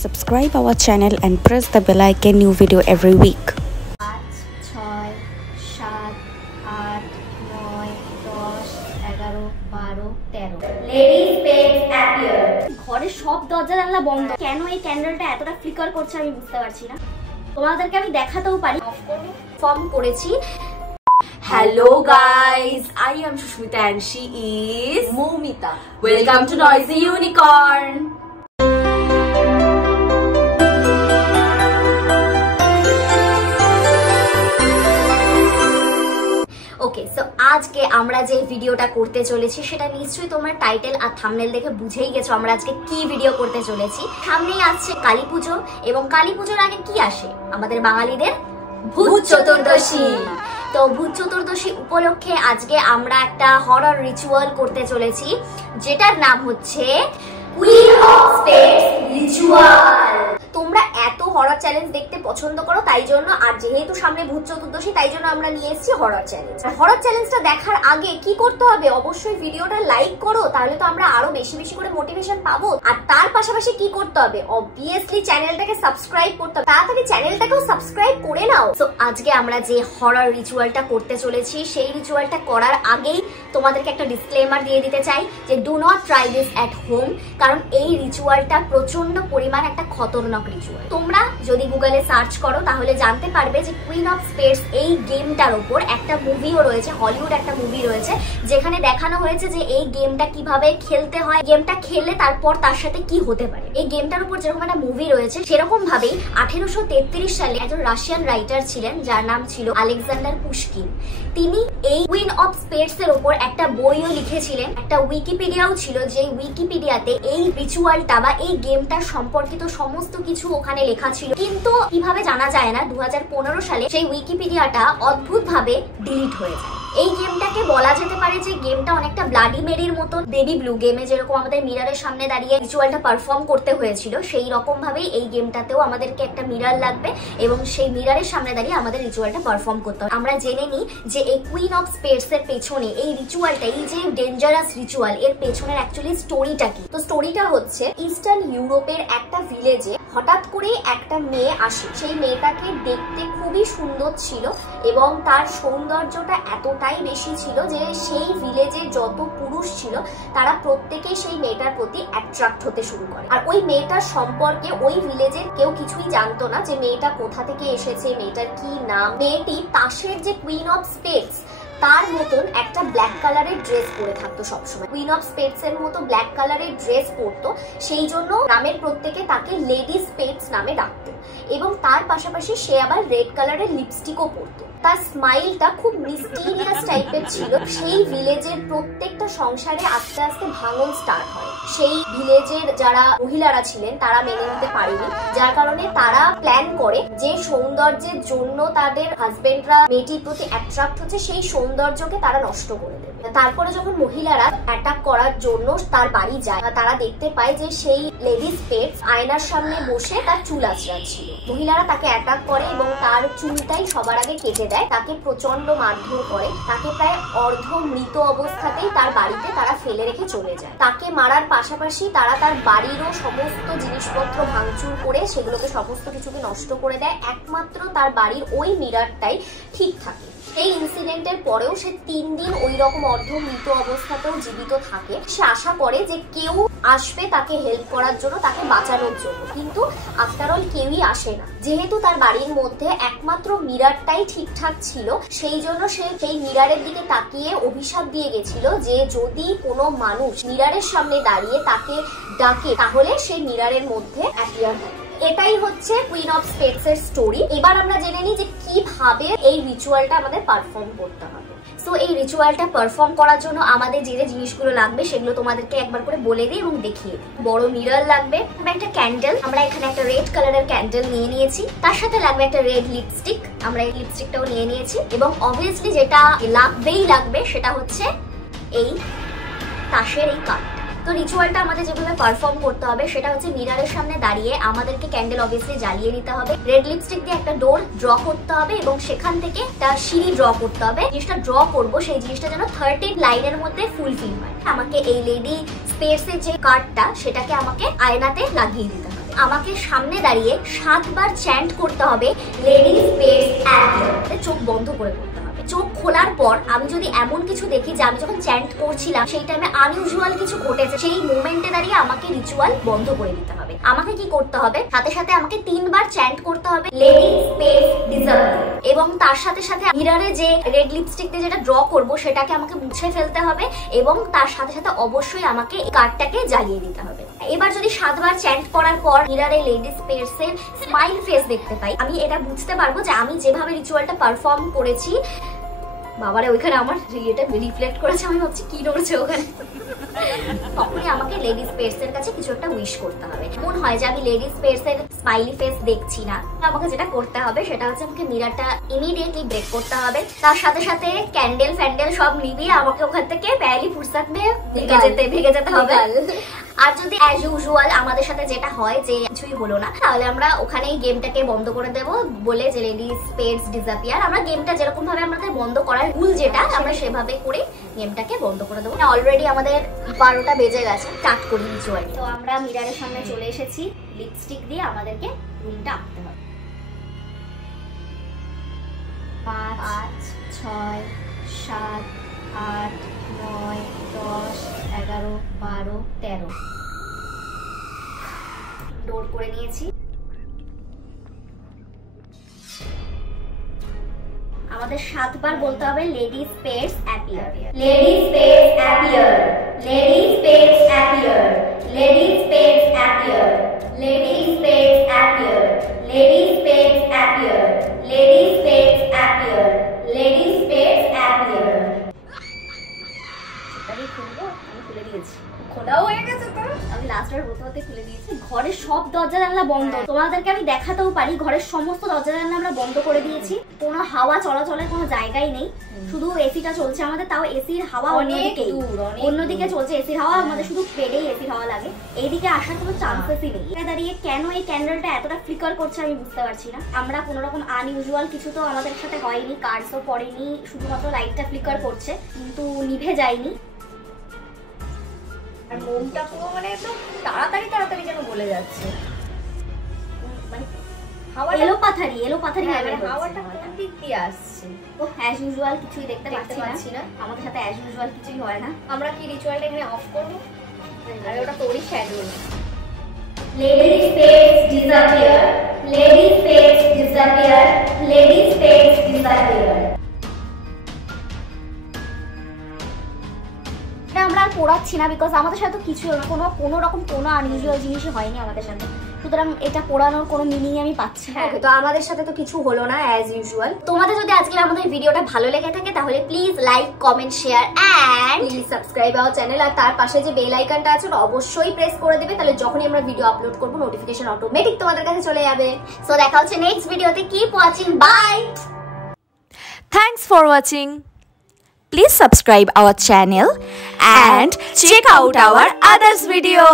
Subscribe our channel and press the bell icon. New video every week. 5, 6, 7, 8, 9, 10, 11, 12, 13 Ladies page appear. ঘরের সব দরজা জানলা বন্ধ। কেন এই ক্যান্ডেলটা এতটা ফ্লিকার করছে আমি বুঝতে পারছি না। তোমাদেরকে আমি দেখাতেও পারি। অফ করব। ফর্ম করেছি। Hello guys, I am Shushmita and she is Momita. Welcome to Noisy Unicorn. Okay, so আজকে আমরা যে ভিডিওটা করতে চলেছি সেটা নিশ্চয়ই তোমার টাইটেল আর থাম্বনেল দেখে বুঝেই গেছো আমরা আজকে কি ভিডিও করতে চলেছি। সামনেই আসছে কালী পুজো এবং কালী পুজোর আগে কি আসে আমাদের বাঙালিদের ভূত চতুর্দশী। তো ভূত চতুর্দশী উপলক্ষে আজকে আমরা একটা হরর রিচুয়াল করতে চলেছি যেটার নাম হচ্ছে কুইন অফ স্পেডস রিচুয়াল। তোমরা এত হরর চ্যালেঞ্জ দেখতে পছন্দ করো তাই জন্য, আর যেহেতু সামনে ভূত চতুর্দশী তাই জন্য আমরা নিয়ে এসেছি হরর চ্যালেঞ্জ। হরর চ্যালেঞ্জটা দেখার আগে কি করতে হবে, অবশ্যই ভিডিওটা লাইক করো, তাহলে তো আমরা আরো বেশি বেশি করে মোটিভেশন পাবো। আর তার পাশাপাশি কি করতে হবে, অবভিয়াসলি চ্যানেলটাকে সাবস্ক্রাইব করতে হবে। তাড়াতাড়ি চ্যানেলটাকেও সাবস্ক্রাইব করে নাও। তো আজকে আমরা যে হরর রিচুয়ালটা করতে চলেছি সেই রিচুয়ালটা করার আগেই তোমাদেরকে একটা ডিসক্লেমার দিয়ে দিতে চাই যে do not try this at home, কারণ এই রিচুয়ালটা প্রচন্ড পরিমাণ একটা খতরনাক রিচুয়াল। তোমরা যদি গুগলে সার্চ করো তাহলে জানতে পারবে যে কুইন অফ স্পেডস এই গেমটার উপর একটা মুভিও রয়েছে, হলিউড একটা মুভি রয়েছে যেখানে দেখানো হয়েছে যে এই গেমটা কিভাবে খেলতে হয়, গেমটা খেললে তারপর তার সাথে কি হতে পারে। এই গেমটার উপর যেরকম একটা মুভি রয়েছে সেরকম ভাবেই 1833 সালে একজন রাশিয়ান রাইটার ছিলেন যার নাম ছিল আলেকজান্ডার পুশকিন। তিনি এই কুইন অফ স্পেডস এর উপর একটা বইও লিখেছিলেন, একটা উইকিপিডিয়াও ছিল, যে উইকিপিডিয়াতে এই রিচুয়ালটা বা এই গেমটা সম্পর্কিত সমস্ত কিছু ওখানে লেখা ছিল। কিন্তু কিভাবে জানা যায় না 2015 সালে সেই উইকিপিডিয়াটা অদ্ভুতভাবে ডিলিট হয়ে যায়। এই গেমটাকে বলা যেতে পারে যে গেমটা অনেকটা ব্লাডি মেরির মতো। বেবি ব্লু গেমে যেরকম আমাদের মিররের সামনে দাঁড়িয়ে রিচুয়ালটা পারফর্ম করতে হয়েছিল সেই রকম ভাবেই এই গেমটাতেও আমাদেরকে একটা মিরর লাগবে এবং সেই মিররের সামনে দাঁড়িয়ে আমাদের রিচুয়ালটা পারফর্ম করতে হবে। আমরা জেনে নিই যে এই কুইন অফ স্পেডস এর পেছনে এই রিচুয়ালটা, এই যে ডেঞ্জারাস রিচুয়াল, এর পেছনের অ্যাকচুয়ালি স্টোরিটা কি। তো স্টোরিটা হচ্ছে ইস্টার্ন ইউরোপের একটা ভিলেজে হঠাৎ করে একটা মেয়ে আসে। সেই মেয়েটাকে দেখতে খুবই সুন্দর ছিল এবং তার সৌন্দর্যটা এতটাই বেশি ছিল যে সেই ভিলেজে যত পুরুষ ছিল তারা প্রত্যেকেই সেই মেয়েটার প্রতি অ্যাট্রাক্ট হতে শুরু করে। আর ওই মেয়েটার সম্পর্কে ওই ভিলেজের কেউ কিছুই জানতো না যে মেয়েটা কোথা থেকে এসেছে, মেয়েটার কি নাম। মেয়েটি তাসের যে কুইন অফ স্পেডস তার মতন একটা ব্ল্যাক কালারের ড্রেস পরে থাকতো সবসময়। কুইন অফ স্পেডস এর মতো ব্ল্যাক কালারের ড্রেস পরতো, সেই জন্য গ্রামের প্রত্যেকে তাকে লেডি স্পেডস নামে ডাকতো। এবং তার পাশাপাশি সে আবার রেড কালারের লিপস্টিকও পরতো। তার স্মাইলটা খুব মিস্টিরিয়াস টাইপের ছিল। সেই ভিলেজের প্রত্যেকটা সংসারে আস্তে আস্তে ভাঙন স্টার্ট হয়। সেই ভিলেজের যারা মহিলারা ছিলেন তারা মেনে নিতে পারেনি, যার কারণে তারা প্ল্যান করে যে সৌন্দর্যের জন্য তাদের হাজবেন্ডরা মেয়েটির প্রতি অ্যাট্রাক্ট হচ্ছে সেই সৌন্দর্যকে তারা নষ্ট করে দেবে। তারপরে যখন মহিলারা অ্যাটাক করার জন্য তার বাড়ি যায় তারা দেখতে পায় যে সেই লেডি স্পেডস আয়নার সামনে বসে তার চুল আঁচড়াচ্ছিল। মহিলারা তাকে অ্যাটাক করে এবং তার চুলটাই সবার আগে কেটে দেয়, তাকে প্রচন্ড মারধর করে, তাকে প্রায় অর্ধ মৃত অবস্থাতেই তার বাড়িতে তারা ফেলে রেখে চলে যায়। তাকে মারার পাশাপাশি তারা তার বাড়িরও সমস্ত জিনিসপত্র ভাঙচুর করে সেগুলোকে সমস্ত কিছুকে নষ্ট করে দেয়, একমাত্র তার বাড়ির ওই মিররটাই ঠিক থাকে। এই ইনসিডেন্টের পরেও সে 3 দিন ওই রকম অর্ধ মৃত অবস্থাতেও জীবিত থাকে। সে আশা করে যে কেউ আসবে তাকে হেল্প করার জন্য, তাকে বাঁচানোর জন্য, কিন্তু আফটার অল কেউই আসে না। যেহেতু তার বাড়ির মধ্যে একমাত্র মিররটাই ঠিকঠাক ছিল সেই জন্য সে সেই মিররের দিকে তাকিয়ে অভিশাপ দিয়ে গেছিল যে যদি কোনো মানুষ মিররের সামনে দাঁড়িয়ে তাকে ডাকে তাহলে সেই মিররের মধ্যে অ্যাপিয়ার হয়। এটাই হচ্ছে কুইন অফ স্পেডস এর স্টোরি। এবার আমরা জেনে নিই যে কিভাবে এই রিচুয়ালটা আমাদের পারফর্ম করতে হবে। সো এই রিচুয়ালটা পারফর্ম করার জন্য আমাদের যে যে জিনিসগুলো লাগবে সেগুলো তোমাদেরকে একবার করে বলে দিই এবং দেখিয়ে দিই। বড় মিরর লাগবে, একটা ক্যান্ডেল, আমরা এখানে একটা রেড কালারের ক্যান্ডেল নিয়ে নিয়েছি। তার সাথে লাগবে একটা রেড লিপস্টিক, আমরা এই লিপস্টিকটাও নিয়ে নিয়েছি। এবং অবভিয়াসলি যেটা লাগবে সেটা হচ্ছে এই তাসের এই কার্ডটা। তো রিচুয়ালটা আমাদের যেভাবে পারফর্ম করতে হবে সেটা হচ্ছে মিররের সামনে দাঁড়িয়ে আমাদেরকে ক্যান্ডেল অবভিয়াসলি জ্বালিয়ে নিতে হবে, রেড লিপস্টিক দিয়ে একটা ডোর ড্র করতে হবে এবং সেখান থেকে একটা সিঁড়ি ড্র করতে হবে। জিনিসটা ড্র করবো সেই জিনিসটা যেন 13 লাইনের মধ্যে ফুলফিল হয়। আমাকে এই লেডি স্পেডস এর যে কার্ডটা সেটাকে আমাকে আয়নাতে লাগিয়ে দিতে হবে। আমাকে সামনে দাঁড়িয়ে 7 বার চ্যান্ট করতে হবে লেডিস পেটস অ্যাপিয়ার। চোখ বন্ধ করে করতে হবে। চোখ খোলার পর আমি যদি এমন কিছু দেখি যে আমি যখন চ্যান্ট করছিলাম সেই টাইমে আনইউজুয়াল কিছু ঘটেছে, সেই মোমেন্টে দাঁড়িয়ে আমাকে রিচুয়াল বন্ধ করে দিতে হবে। আমাকে কি করতে হবে, সাথে সাথে আমাকে 3 বার চ্যান্ট করতে হবে লেডিস পেটস ডিসাপিয়ার, এবং তার সাথে সাথে মিররে যে রেড লিপস্টিক দিয়ে যেটা ড্র করব সেটাকে আমাকে মুছে ফেলতে হবে, এবং তার সাথে সাথে অবশ্যই আমাকে এই কার্ডটাকে জ্বালিয়ে দিতে হবে। এবার যদি 7 বার চ্যান্ট করার পর মিররে লেডিস পেটস এর স্মাইল ফেস দেখতে পাই, আমি এটা বুঝতে পারবো যে আমি যেভাবে রিচুয়ালটা পারফর্ম করেছি, বাবারে ওইখানে আমার এটা রিফ্লেক্ট করেছে, আমি ভাবছি কি নড়ছে ওখানে। তখনই আমাকে লেডিস পেটস এর কাছে কিছু একটা উইশ করতে হবে। মনে হয় যে আমি লেডিস পেটস এর স্মাইলি ফেস দেখছি না, আমাকে যেটা করতে হবে সেটা হচ্ছে আমাকে মিররটা ইমিডিয়েটলি ব্রেক করতে হবে। তার সাথে সাথে ক্যান্ডেল ফ্যান্ডেল সব নিভিয়ে আমাকে ওখান থেকে প্যালি ফুরসাত নিয়ে ভেগে যেতে হবে। আর যদি অ্যাজ ইউজুয়াল আমাদের সাথে যেটা হয় যে কিছুই হলো না, তাহলে আমরা ওখানেই গেমটাকে বন্ধ করে দেবো, বলে যে লেডিস পেটস ডিসাপিয়ার। আমরা গেমটা যেরকম ভাবে আমাদের বন্ধ করার রুল যেটা, আমরা সেভাবে করে গেমটাকে বন্ধ করে দেবো। অলরেডি আমাদের 12টা বেজে গেছে, স্টার্ট করি রিচুয়াল। তো আমরা মিররের সামনে চলে এসেছি, লিপস্টিক দিয়ে আমাদেরকে রুমটা আঁকতে হবে। 5 6 7 8 9 10 11 12 13 ডোর করে নিয়েছি। আমাদের 7 বার বলতে হবে ladies pets appear, ladies pets appear, ladies pets appear, ladies pets appear, ladies pets appear, ladies pets appear, ladies pets appear, ladies pets appear. সেটাই খুলবো, আমি খুলে দিয়েছি। খোলাও হয়ে গেছে তো, আমি লাস্টবার বলতে খুলে দিয়েছি। ঘরের সব দরজা জানলা বন্ধ, তোমাদেরকে আমি দেখাতেও পারি। ঘরের সমস্ত দরজা জানলা আমরা বন্ধ করে দিয়েছি, কোনো হাওয়া চলাচলের কোনো জায়গাই নেই, শুধু এসিটা চলছে আমাদের। তাও এসির হাওয়া অন্যদিকে চলছে, এসির হাওয়া আমাদের শুধু পেটেই এসির হাওয়া লাগে, এইদিকে আসার কোনো চান্সেসই নেই। দাঁড়িয়ে কেন এই ক্যান্ডেলটা এতটা ফ্লিকার করছে আমি বুঝতে পারছি না। আমরা কোনো রকম আনইউজুয়াল কিছু তো আমাদের সাথে হয়নি, কার্ডসও পড়েনি, শুধুমাত্র লাইটটা ফ্লিকার করছে, কিন্তু নিভে যায়নি। আর মোমটা পুরো মানে একদম তাড়াতাড়ি তাড়াতাড়ি যেন বলে যাচ্ছে, মানে এলো পাথারি হাওয়াটা কোন দিক দিয়ে আসছে। তো অ্যাজ ইউজুয়াল কিছুই দেখতে পাচ্ছি না, আমাদের সাথে অ্যাজ ইউজুয়াল কিছুই হয় না। আমরা কি রিচুয়ালটা এখানে অফ করব? আরে ওটা তোরই shadow. Ladies pets disappear, ladies pets disappear, ladies pets disappear. আমরা আর পড়াচ্ছি না, বিকজ আমাদের সাথে কিছু কোনো রকম কোনো আনইউজুয়াল জিনিসই হয়নি আমাদের সাথে, সুতরাং এটা পড়ানোর কোনো মিনিং আমি পাচ্ছি না। তো আমাদের সাথে তো কিছু হলো না অ্যাজ ইউজুয়াল। তোমাদের যদি আজকে আমাদের ভিডিওটা ভালো লেগে থাকে তাহলে please like, comment, share and please subscribe our channel. আর তার পাশে যে বেল আইকনটা আছে ওটা অবশ্যই প্রেস করে দেবে, তাহলে যখনই আমরা ভিডিও আপলোড করব নোটিফিকেশন অটোমেটিক তোমাদের কাছে চলে যাবে। সো দেখা হচ্ছে নেক্সট ভিডিওতে। Keep watching, bye. Thanks for watching. Please subscribe our channel and check out our others video.